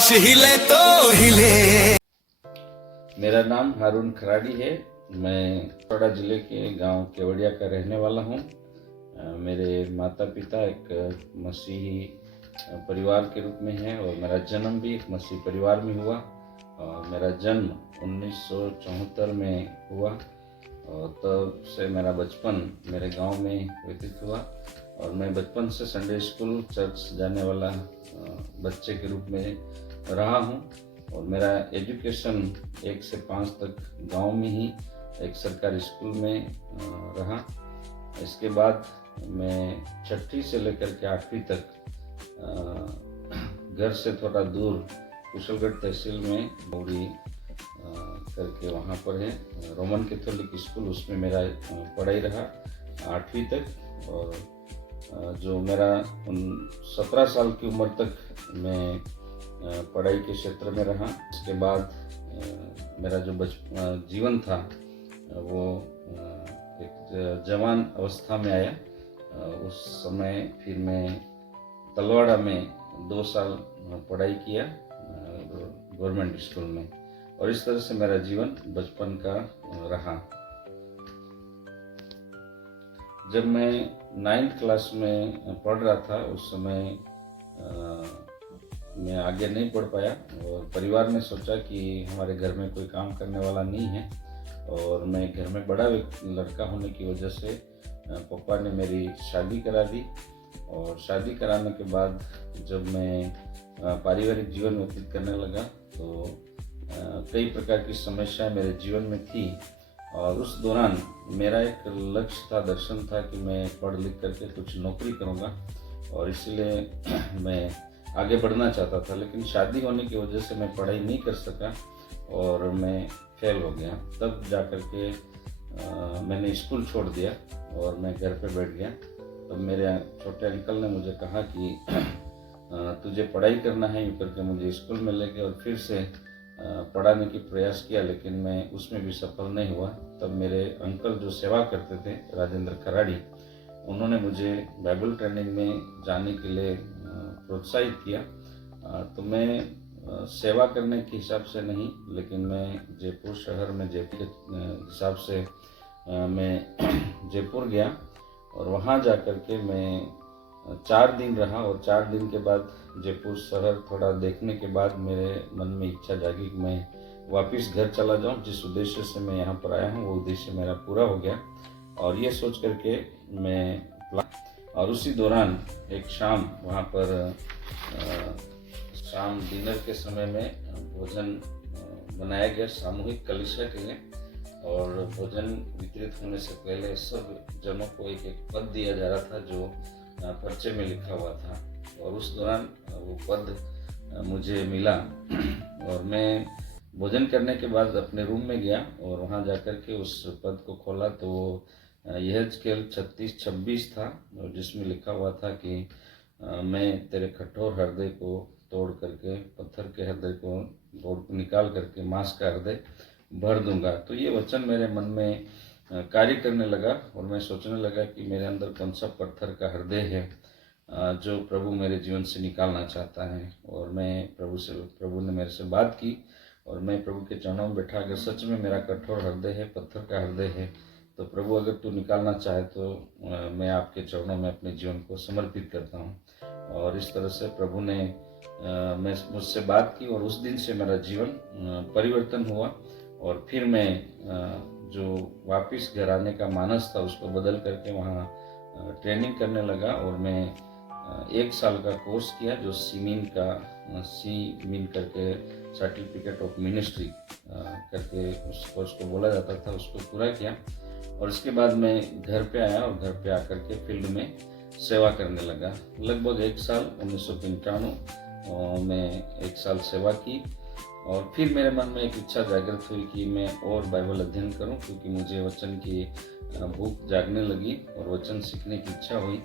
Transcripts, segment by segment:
आकाश हिले तो हिले। मेरा नाम हारून खराड़ी है। मैं थोड़ा जिले के गांव केवड़िया का रहने वाला हूं। मेरे माता पिता एक मसीही परिवार के रूप में है और मेरा जन्म भी एक मसीही परिवार में हुआ। और मेरा जन्म 1974 में हुआ और तब से मेरा बचपन मेरे गांव में व्यतीत हुआ। और मैं बचपन से संडे स्कूल चर्च जाने वाला बच्चे के रूप में रहा हूं। और मेरा एजुकेशन 1 से 5 तक गांव में ही एक सरकारी स्कूल में रहा। इसके बाद मैं 6ठी से लेकर के 8वीं तक घर से थोड़ा दूर कुशलगढ़ तहसील में बौड़ी करके वहाँ पर है रोमन कैथोलिक स्कूल, उसमें मेरा पढ़ाई रहा 8वीं तक। और जो मेरा 17 साल की उम्र तक मैं पढ़ाई के क्षेत्र में रहा। इसके बाद मेरा जो जीवन था वो एक जवान अवस्था में आया। उस समय फिर मैं तलवाड़ा में 2 साल पढ़ाई किया गवर्नमेंट स्कूल में। और इस तरह से मेरा जीवन बचपन का रहा। जब मैं 9th क्लास में पढ़ रहा था उस समय मैं आगे नहीं पढ़ पाया और परिवार ने सोचा कि हमारे घर में कोई काम करने वाला नहीं है। और मैं घर में बड़ा लड़का होने की वजह से पापा ने मेरी शादी करा दी। और शादी कराने के बाद जब मैं पारिवारिक जीवन व्यतीत करने लगा तो कई प्रकार की समस्याएं मेरे जीवन में थी। और उस दौरान मेरा एक लक्ष्य था, दर्शन था कि मैं पढ़ लिख करके कुछ नौकरी करूँगा और इसलिए मैं आगे बढ़ना चाहता था। लेकिन शादी होने की वजह से मैं पढ़ाई नहीं कर सका और मैं फेल हो गया। तब जा कर के मैंने स्कूल छोड़ दिया और मैं घर पे बैठ गया। तब मेरे छोटे अंकल ने मुझे कहा कि तुझे पढ़ाई करना है, यूँ करके मुझे स्कूल में ले गए और फिर से पढ़ाने की प्रयास किया, लेकिन मैं उसमें भी सफल नहीं हुआ। तब मेरे अंकल जो सेवा करते थे राजेंद्र खराड़ी, उन्होंने मुझे बाइबल ट्रेनिंग में जाने के लिए प्रोत्साहित किया। तो मैं सेवा करने के हिसाब से नहीं, लेकिन मैं जयपुर शहर में जयपुर के हिसाब से मैं जयपुर गया और वहाँ जा कर के मैं 4 दिन रहा। और 4 दिन के बाद जयपुर शहर थोड़ा देखने के बाद मेरे मन में इच्छा जागी कि मैं वापस घर चला जाऊं। जिस उद्देश्य से मैं यहाँ पर आया हूँ वो उद्देश्य मेरा पूरा हो गया। और ये सोच करके मैं और उसी दौरान एक शाम वहाँ पर शाम डिनर के समय में भोजन बनाया गया सामूहिक कलीसिया के लिए। और भोजन वितरित होने से पहले सब जनों को एक एक पद दिया जा रहा था जो पर्चे में लिखा हुआ था। और उस दौरान वो पद मुझे मिला और मैं भोजन करने के बाद अपने रूम में गया और वहाँ जाकर के उस पद को खोला तो यहेजकेल 36:26 था, जिसमें लिखा हुआ था कि मैं तेरे कठोर हृदय को तोड़ करके, पत्थर के हृदय को तोड़ निकाल करके मांस का हृदय भर दूंगा। तो ये वचन मेरे मन में कार्य करने लगा और मैं सोचने लगा कि मेरे अंदर कौन सा पत्थर का हृदय है जो प्रभु मेरे जीवन से निकालना चाहता है। और मैं प्रभु ने मेरे से बात की और मैं प्रभु के चरणों में बैठा, अगर सच में मेरा कठोर हृदय है, पत्थर का हृदय है, तो प्रभु अगर तू निकालना चाहे तो मैं आपके चरणों में अपने जीवन को समर्पित करता हूँ। और इस तरह से प्रभु ने मैं मुझसे बात की और उस दिन से मेरा जीवन परिवर्तन हुआ। और फिर मैं जो वापस घर आने का मानस था उसको बदल करके वहाँ ट्रेनिंग करने लगा। और मैं 1 साल का कोर्स किया जो सीमीन करके सर्टिफिकेट ऑफ मिनिस्ट्री करके उस कोर्स को बोला जाता था, उसको पूरा किया। और इसके बाद मैं घर पे आया और घर पे आकर के फील्ड में सेवा करने लगा। लगभग 1 साल 1995 में 1 साल सेवा की। और फिर मेरे मन में एक इच्छा जागृत हुई कि मैं और बाइबल अध्ययन करूं, क्योंकि मुझे वचन की भूख जागने लगी और वचन सीखने की इच्छा हुई।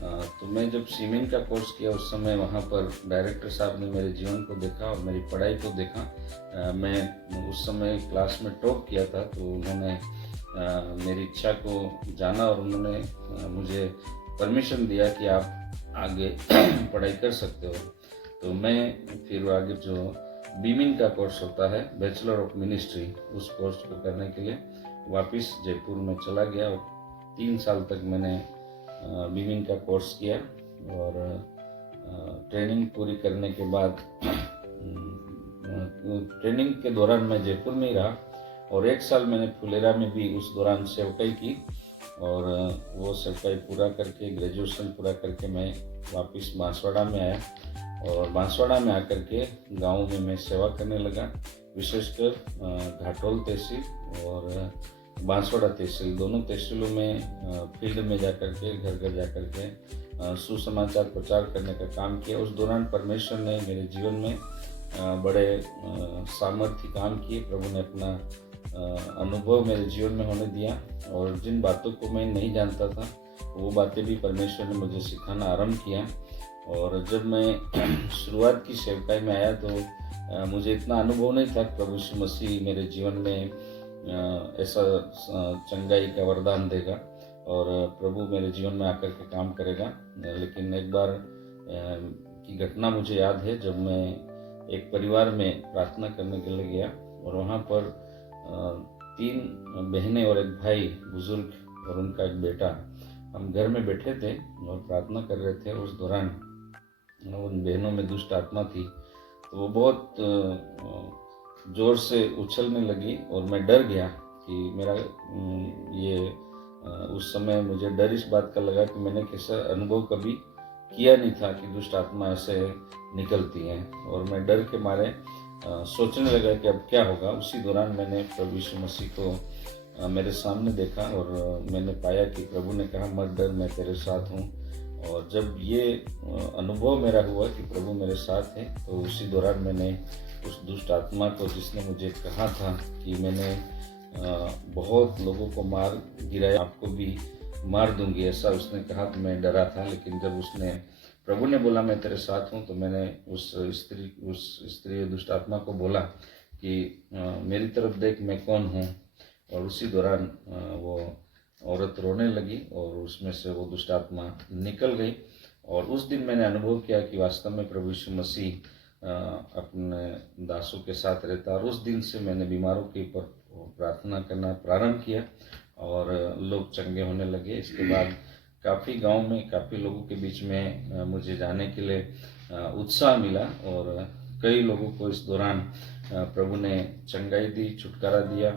तो मैं जब सीमेन का कोर्स किया उस समय वहाँ पर डायरेक्टर साहब ने मेरे जीवन को देखा और मेरी पढ़ाई को देखा। मैं उस समय क्लास में टॉप किया था, तो उन्होंने मेरी इच्छा को जाना और उन्होंने मुझे परमिशन दिया कि आप आगे पढ़ाई कर सकते हो। तो मैं फिर आगे जो बीमिन का कोर्स होता है, बैचलर ऑफ मिनिस्ट्री, उस कोर्स को करने के लिए वापस जयपुर में चला गया और 3 साल तक मैंने बीमिन का कोर्स किया। और ट्रेनिंग पूरी करने के बाद ट्रेनिंग के दौरान मैं जयपुर में ही रहा और 1 साल मैंने फुलेरा में भी उस दौरान सेवकाई की। और वो सेवकाई पूरा करके, ग्रेजुएशन पूरा करके मैं वापस बांसवाड़ा में आया और बांसवाड़ा में आकर के गाँव में मैं सेवा करने लगा, विशेषकर घाटोल तहसील और बांसवाड़ा तहसील, दोनों तहसीलों में फील्ड में जाकर के, घर घर जाकर के सुसमाचार प्रचार करने का काम किया। उस दौरान परमेश्वर ने मेरे जीवन में बड़े सामर्थ्य काम किए। प्रभु ने अपना अनुभव मेरे जीवन में होने दिया और जिन बातों को मैं नहीं जानता था वो बातें भी परमेश्वर ने मुझे सिखाना आरंभ किया। और जब मैं शुरुआत की सेवकाई में आया तो मुझे इतना अनुभव नहीं था प्रभु यीशु मसीह मेरे जीवन में ऐसा चंगाई का वरदान देगा और प्रभु मेरे जीवन में आकर के काम करेगा। लेकिन एक बार की घटना मुझे याद है, जब मैं एक परिवार में प्रार्थना करने के लिए गया और वहाँ पर 3 बहनें और एक भाई बुजुर्ग और उनका एक बेटा, हम घर में बैठे थे और प्रार्थना कर रहे थे। उस दौरान उन बहनों में दुष्ट आत्मा थी, तो वो बहुत जोर से उछलने लगी और मैं डर गया कि मेरा उस समय मुझे डर इस बात का लगा कि मैंने कैसा अनुभव कभी किया नहीं था कि दुष्ट आत्मा ऐसे निकलती हैं। और मैं डर के मारे सोचने लगा कि अब क्या होगा। उसी दौरान मैंने प्रभु यीशु मसीह को मेरे सामने देखा और मैंने पाया कि प्रभु ने कहा, मत डर, मैं तेरे साथ हूँ। और जब ये अनुभव मेरा हुआ कि प्रभु मेरे साथ है, तो उसी दौरान मैंने उस दुष्ट आत्मा को, जिसने मुझे कहा था कि मैंने बहुत लोगों को मार गिराया, आपको भी मार दूंगी, ऐसा उसने कहा, तो मैं डरा था। लेकिन जब प्रभु ने बोला मैं तेरे साथ हूँ, तो मैंने उस स्त्री दुष्ट आत्मा को बोला कि मेरी तरफ देख, मैं कौन हूँ। और उसी दौरान वो औरत रोने लगी और उसमें से वो दुष्ट आत्मा निकल गई। और उस दिन मैंने अनुभव किया कि वास्तव में प्रभु यीशु मसीह अपने दासों के साथ रहता। और उस दिन से मैंने बीमारों के ऊपर प्रार्थना करना प्रारंभ किया और लोग चंगे होने लगे। इसके बाद काफ़ी गांव में, काफ़ी लोगों के बीच में मुझे जाने के लिए उत्साह मिला और कई लोगों को इस दौरान प्रभु ने चंगाई दी, छुटकारा दिया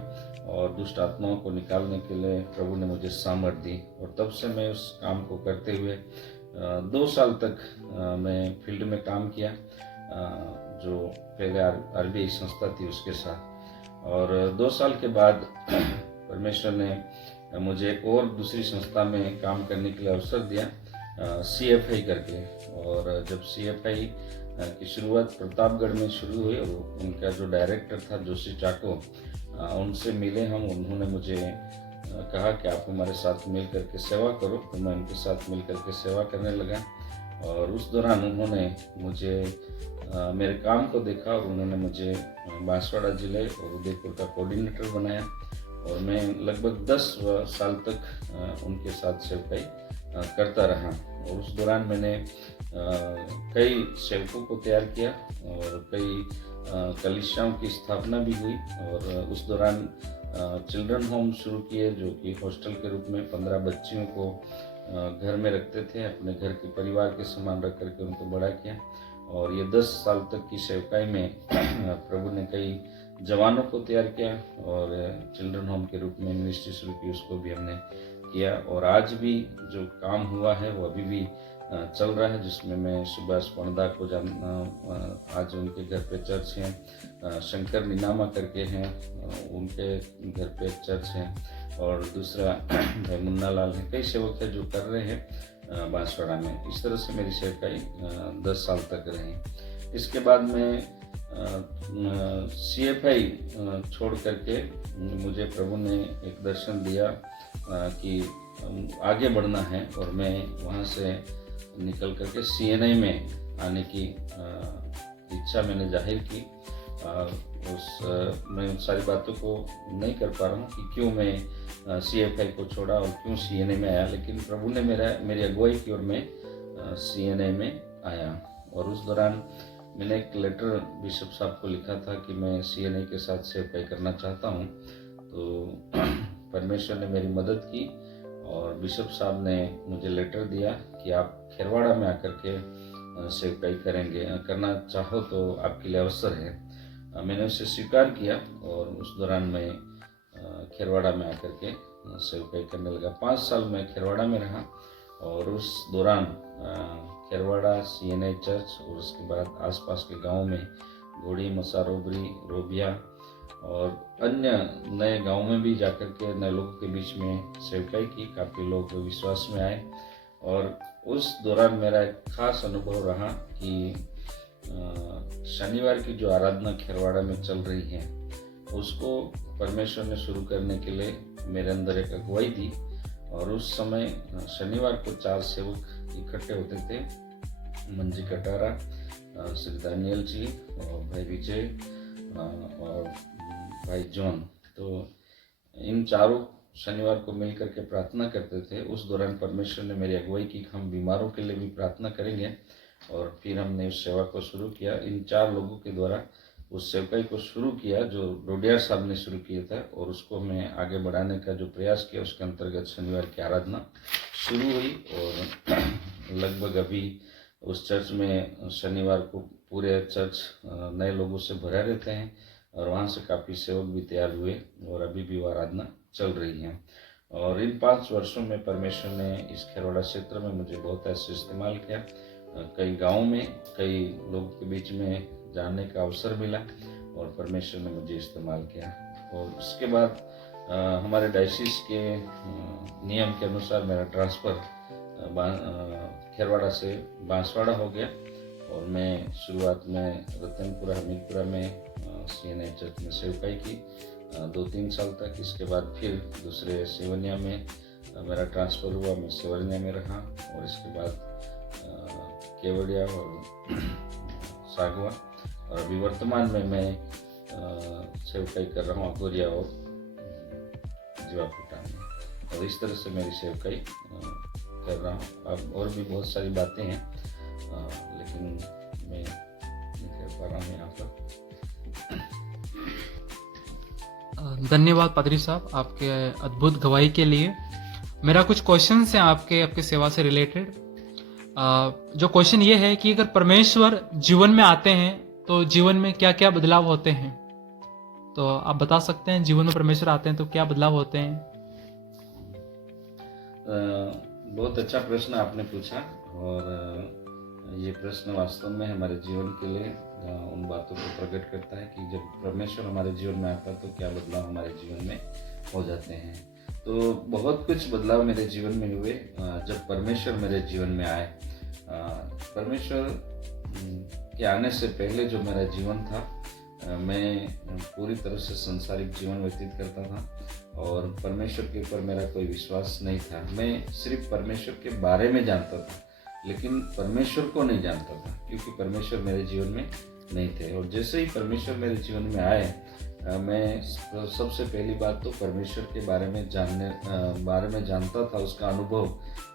और दुष्ट आत्माओं को निकालने के लिए प्रभु ने मुझे सामर्थ दी। और तब से मैं उस काम को करते हुए 2 साल तक मैं फील्ड में काम किया, जो पहले RBI संस्था थी उसके साथ। और 2 साल के बाद परमेश्वर ने मुझे एक और दूसरी संस्था में काम करने के लिए अवसर दिया, CFI करके। और जब CFI की शुरुआत प्रतापगढ़ में शुरू हुई और उनका जो डायरेक्टर था जोशी चाको, उनसे मिले हम। उन्होंने मुझे कहा कि आप हमारे साथ मिल करके सेवा करो, तो मैं उनके साथ मिल करके सेवा करने लगा। और उस दौरान उन्होंने मुझे मेरे काम को देखा और उन्होंने मुझे बांसवाड़ा जिले और उदयपुर का कोऑर्डिनेटर बनाया। और मैं लगभग 10 साल तक उनके साथ सेवकाई करता रहा। और उस दौरान मैंने कई सेवकों को तैयार किया और कई कलीसियाओं की स्थापना भी हुई। और उस दौरान चिल्ड्रन होम शुरू किए, जो कि हॉस्टल के रूप में 15 बच्चियों को घर में रखते थे, अपने घर के परिवार के समान रख करके उनको बड़ा किया। और ये 10 साल तक की सेवकाई में प्रभु ने कई जवानों को तैयार किया और चिल्ड्रन होम के रूप में मिनिस्ट्री शुरू की, उसको भी हमने किया। और आज भी जो काम हुआ है वो अभी भी चल रहा है, जिसमें मैं सुभाष पंडा को जानना, आज उनके घर पे चर्च हैं, शंकर निनामा करके हैं, उनके घर पे चर्च है। और दूसरा भाई मुन्ना लाल है, कई सेवक है जो कर रहे हैं बांसवाड़ा में। इस तरह से मेरी सेवकाई 10 साल तक रही। इसके बाद मैं CFI छोड़ करके मुझे प्रभु ने एक दर्शन दिया कि आगे बढ़ना है और मैं वहाँ से निकल करके CNI में आने की इच्छा मैंने जाहिर की। मैं उन सारी बातों को नहीं कर पा रहा हूँ कि क्यों मैं CFI को छोड़ा और क्यों CNI में आया, लेकिन प्रभु ने मेरी अगुवाई की और मैं CNI में आया। और उस दौरान मैंने एक लेटर बिशप साहब को लिखा था कि मैं CNA के साथ सेवकाई करना चाहता हूँ। तो परमेश्वर ने मेरी मदद की और बिशप साहब ने मुझे लेटर दिया कि आप खेरवाड़ा में आकर के सेवकाई करना चाहो तो आपके लिए अवसर है। मैंने उसे स्वीकार किया और उस दौरान मैं खेरवाड़ा में आकर के सेवकाई करने लगा। 5 साल मैं खेरवाड़ा में रहा और उस दौरान खेरवाड़ा CNA चर्च और उसके बाद आसपास के गांव में घोड़ी, मसारोबरी, रोबिया और अन्य नए गांव में भी जाकर के नए लोगों के बीच में सेवकाई की। काफ़ी लोग विश्वास में आए और उस दौरान मेरा एक खास अनुभव रहा कि शनिवार की जो आराधना खेरवाड़ा में चल रही है उसको परमेश्वर ने शुरू करने के लिए मेरे अंदर एक अगुवाई दी। और उस समय शनिवार को 4 सेवक इकट्ठे होते थे, मंजी कटारा, श्री दानियल जी और भाई विजय और भाई जॉन। तो इन चारों शनिवार को मिल करके प्रार्थना करते थे। उस दौरान परमेश्वर ने मेरी अगुवाई की, हम बीमारों के लिए भी प्रार्थना करेंगे और फिर हमने उस सेवा को शुरू किया। इन 4 लोगों के द्वारा उस सेवकाई को शुरू किया जो रोडियार साहब ने शुरू किया था और उसको मैं आगे बढ़ाने का जो प्रयास किया उसके अंतर्गत शनिवार की आराधना शुरू हुई। और लगभग अभी उस चर्च में शनिवार को पूरे चर्च नए लोगों से भरा रहते हैं और वहाँ से काफ़ी सेवक भी तैयार हुए और अभी भी वो आराधना चल रही है। और इन 5 वर्षों में परमेश्वर ने इस खेरवाड़ा क्षेत्र में मुझे बहुत ऐसे इस्तेमाल किया। कई गाँव में कई लोगों के बीच में जानने का अवसर मिला और परमेश्वर ने मुझे इस्तेमाल किया। और उसके बाद हमारे डायसिस के नियम के अनुसार मेरा ट्रांसफ़र खेरवाड़ा से बांसवाड़ा हो गया और मैं शुरुआत में रतनपुरा हमीरपुरा में CNA चर्च में सेवकाई की 2-3 साल तक। इसके बाद फिर दूसरे सेवनिया में मेरा ट्रांसफ़र हुआ, मैं सेवनिया में रहा और इसके बाद केवड़िया और सागवा और अभी वर्तमान में मैं सेवकाई कर रहा हूँ अकोरिया और जीवापुटा में। और इस तरह से मेरी सेवकाई कर रहा हूँ। अब और भी बहुत सारी बातें हैं लेकिन मैं नहीं कर पा रहा हूँ यहाँ पर। धन्यवाद पादरी साहब आपके अद्भुत गवाही के लिए। मेरा कुछ क्वेश्चंस हैं आपके सेवा से रिलेटेड। जो क्वेश्चन ये है कि अगर परमेश्वर जीवन में आते हैं तो जीवन में क्या क्या बदलाव होते हैं, तो आप बता सकते हैं जीवन में परमेश्वर आते हैं तो क्या बदलाव होते हैं? बहुत अच्छा प्रश्न आपने पूछा और ये प्रश्न वास्तव में हमारे जीवन के लिए उन बातों को प्रकट करता है कि जब परमेश्वर हमारे जीवन में आता है तो क्या बदलाव हमारे जीवन में हो जाते हैं। तो बहुत कुछ बदलाव मेरे जीवन में हुए जब परमेश्वर मेरे जीवन में आए। परमेश्वर के आने से पहले जो मेरा जीवन था मैं पूरी तरह से संसारिक जीवन व्यतीत करता था और परमेश्वर के ऊपर मेरा कोई विश्वास नहीं था। मैं सिर्फ परमेश्वर के बारे में जानता था लेकिन परमेश्वर को नहीं जानता था क्योंकि परमेश्वर मेरे जीवन में नहीं थे। और जैसे ही परमेश्वर मेरे जीवन में आए मैं सबसे पहली बात तो परमेश्वर के बारे में जानता था, उसका अनुभव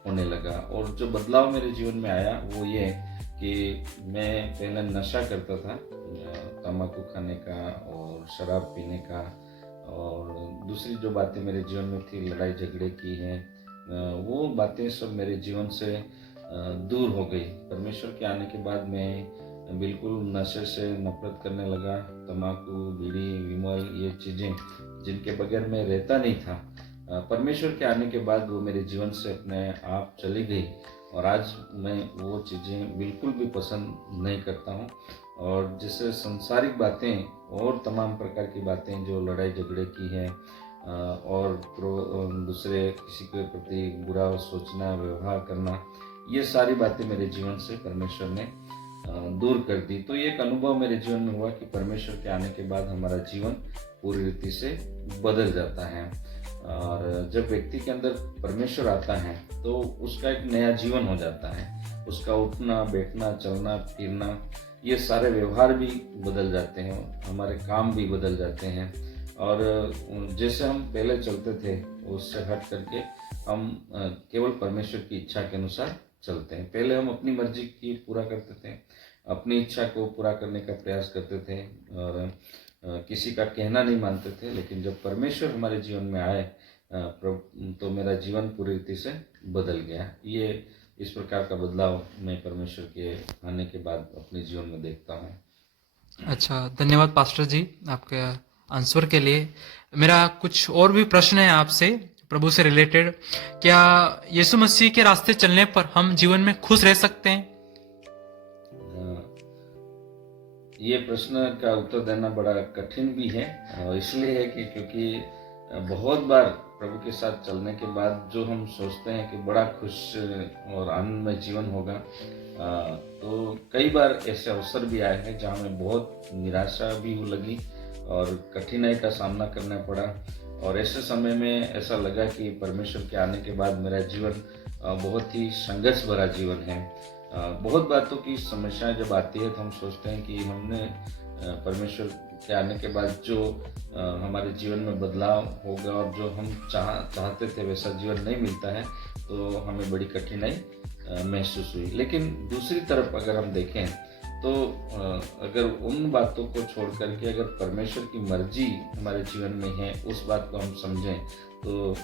होने लगा। और जो बदलाव मेरे जीवन में आया वो ये कि मैं पहले नशा करता था, तम्बाकू खाने का और शराब पीने का, और दूसरी जो बातें मेरे जीवन में थी, लड़ाई झगड़े की हैं, वो बातें सब मेरे जीवन से दूर हो गई। परमेश्वर के आने के बाद मैं बिल्कुल नशे से नफरत करने लगा। तम्बाकू, बीड़ी, विमल, ये चीज़ें जिनके बगैर मैं रहता नहीं था, परमेश्वर के आने के बाद वो मेरे जीवन से अपने आप चली गई और आज मैं वो चीज़ें बिल्कुल भी पसंद नहीं करता हूँ। और जैसे संसारिक बातें और तमाम प्रकार की बातें जो लड़ाई झगड़े की है और दूसरे किसी के प्रति बुरा सोचना, व्यवहार करना, ये सारी बातें मेरे जीवन से परमेश्वर ने दूर कर दी। तो ये एक अनुभव मेरे जीवन में हुआ कि परमेश्वर के आने के बाद हमारा जीवन पूरी रीति से बदल जाता है। और जब व्यक्ति के अंदर परमेश्वर आता है तो उसका एक नया जीवन हो जाता है। उसका उठना, बैठना, चलना, फिरना, ये सारे व्यवहार भी बदल जाते हैं, हमारे काम भी बदल जाते हैं। और जैसे हम पहले चलते थे उससे हट करके हम केवल परमेश्वर की इच्छा के अनुसार चलते हैं। पहले हम अपनी मर्जी की पूरा करते थे, अपनी इच्छा को पूरा करने का प्रयास करते थे और किसी का कहना नहीं मानते थे। लेकिन जब परमेश्वर हमारे जीवन में आए तो मेरा जीवन पूरी रीति से बदल गया। ये इस प्रकार का बदलाव मैं परमेश्वर के आने के बाद अपने जीवन में देखता हूँ। अच्छा, धन्यवाद पास्टर जी आपके आंसर के लिए। मेरा कुछ और भी प्रश्न है आपसे प्रभु से रिलेटेड। क्या यीशु मसीह के रास्ते चलने पर हम जीवन में खुश रह सकते हैं? ये प्रश्न का उत्तर देना बड़ा कठिन भी है और इसलिए है कि क्योंकि बहुत बार प्रभु के साथ चलने के बाद जो हम सोचते हैं कि बड़ा खुश और आनंदमय जीवन होगा, तो कई बार ऐसे अवसर भी आए हैं जहाँ में बहुत निराशा भी लगी और कठिनाई का सामना करना पड़ा। और ऐसे समय में ऐसा लगा कि परमेश्वर के आने के बाद मेरा जीवन बहुत ही संघर्ष भरा जीवन है। बहुत बातों की समस्याएं जब आती है तो हम सोचते हैं कि हमने परमेश्वर के आने के बाद जो हमारे जीवन में बदलाव होगा और जो हम चाहते थे वैसा जीवन नहीं मिलता है, तो हमें बड़ी कठिनाई महसूस हुई। लेकिन दूसरी तरफ अगर हम देखें तो अगर उन बातों को छोड़ करके अगर परमेश्वर की मर्जी हमारे जीवन में है, उस बात को हम समझें तो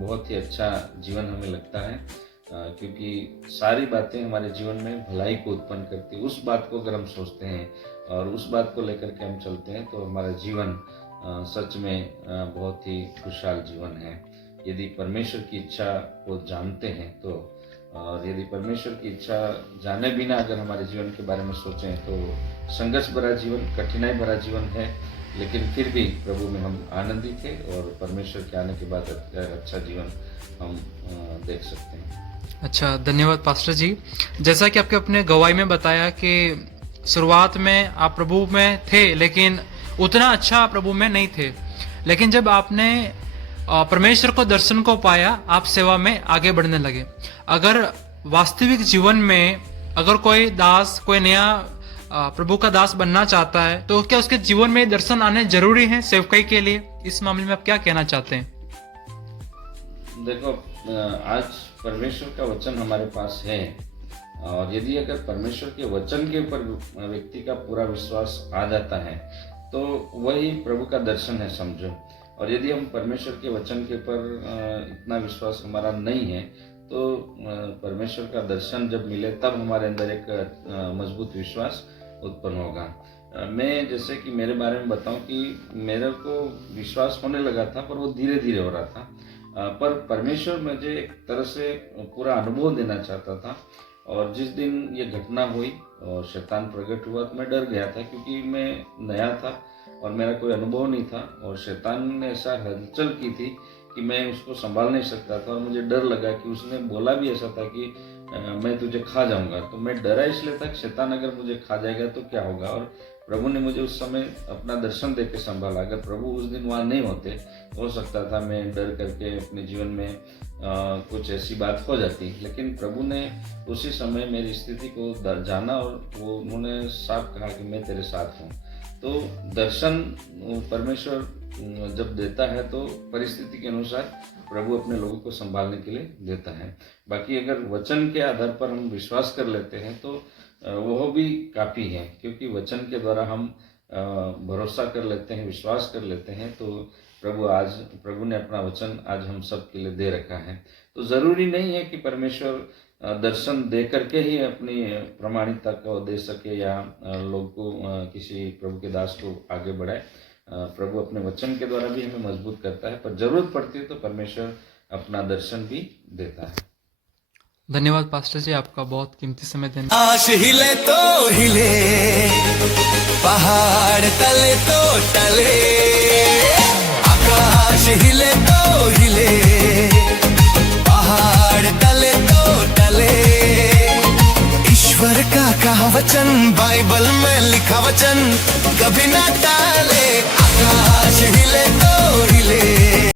बहुत ही अच्छा जीवन हमें लगता है। क्योंकि सारी बातें हमारे जीवन में भलाई को उत्पन्न करती है। उस बात को अगर हम सोचते हैं और उस बात को लेकर के हम चलते हैं तो हमारा जीवन सच में बहुत ही खुशहाल जीवन है। यदि परमेश्वर की इच्छा को जानते हैं तो, और यदि परमेश्वर की इच्छा जाने बिना अगर हमारे जीवन के बारे में सोचें तो संघर्ष भरा जीवन, कठिनाई भरा जीवन है, लेकिन फिर भी प्रभु में हम आनंदित थे और परमेश्वर के आने के बाद अच्छा जीवन हम देख सकते हैं। अच्छा, धन्यवाद पास्टर जी। जैसा कि आपके अपने गवाही में बताया कि शुरुआत में आप प्रभु में थे लेकिन उतना अच्छा प्रभु में नहीं थे, लेकिन जब आपने परमेश्वर को दर्शन को पाया आप सेवा में आगे बढ़ने लगे। अगर वास्तविक जीवन में अगर कोई दास, कोई नया प्रभु का दास बनना चाहता है तो क्या उसके जीवन में दर्शन आने जरूरी है सेवकाई के लिए? इस मामले में आप क्या कहना चाहते हैं? देखो, आज परमेश्वर का वचन हमारे पास है और यदि अगर परमेश्वर के वचन के ऊपर व्यक्ति का पूरा विश्वास आ जाता है तो वही प्रभु का दर्शन है, समझो। और यदि हम परमेश्वर के वचन के ऊपर इतना विश्वास हमारा नहीं है तो परमेश्वर का दर्शन जब मिले तब हमारे अंदर एक मजबूत विश्वास उत्पन्न होगा। मैं जैसे कि मेरे बारे में बताऊं कि मेरे को विश्वास होने लगा था पर वो धीरे धीरे हो रहा था। पर परमेश्वर मुझे एक तरह से पूरा अनुभव देना चाहता था। और जिस दिन ये घटना हुई और शैतान प्रकट हुआ तो मैं डर गया था, क्योंकि मैं नया था और मेरा कोई अनुभव नहीं था और शैतान ने ऐसा हलचल की थी कि मैं उसको संभाल नहीं सकता था। और मुझे डर लगा कि उसने बोला भी ऐसा था कि मैं तुझे खा जाऊंगा। तो मैं डरा इसलिए था कि शैतान अगर मुझे खा जाएगा तो क्या होगा। और प्रभु ने मुझे उस समय अपना दर्शन देके संभाला। अगर प्रभु उस दिन वहाँ नहीं होते हो सकता था मैं डर करके अपने जीवन में कुछ ऐसी बात हो जाती। लेकिन प्रभु ने उसी समय मेरी स्थिति को जाना और वो उन्होंने साफ कहा कि मैं तेरे साथ हूँ। तो दर्शन परमेश्वर जब देता है तो परिस्थिति के अनुसार प्रभु अपने लोगों को संभालने के लिए देता है। बाकी अगर वचन के आधार पर हम विश्वास कर लेते हैं तो वह भी काफ़ी है, क्योंकि वचन के द्वारा हम भरोसा कर लेते हैं, विश्वास कर लेते हैं। तो प्रभु ने अपना वचन आज हम सब के लिए दे रखा है। तो ज़रूरी नहीं है कि परमेश्वर दर्शन दे करके ही अपनी प्रमाणिकता को दे सके या लोग को किसी प्रभु के दास को आगे बढ़ाए। प्रभु अपने वचन के द्वारा भी हमें मजबूत करता है, पर जरूरत पड़ती है तो परमेश्वर अपना दर्शन भी देता है। धन्यवाद पास्टर जी, आपका बहुत कीमती समय देने। आश हिले तो हिले, पहाड़ तले तो टले, आकाश हिले तो हिले, पहाड़ तले तो टले। ईश्वर का कहा वचन, बाइबल में लिखा वचन कभी ना टाले। आकाश हिले तो हिले।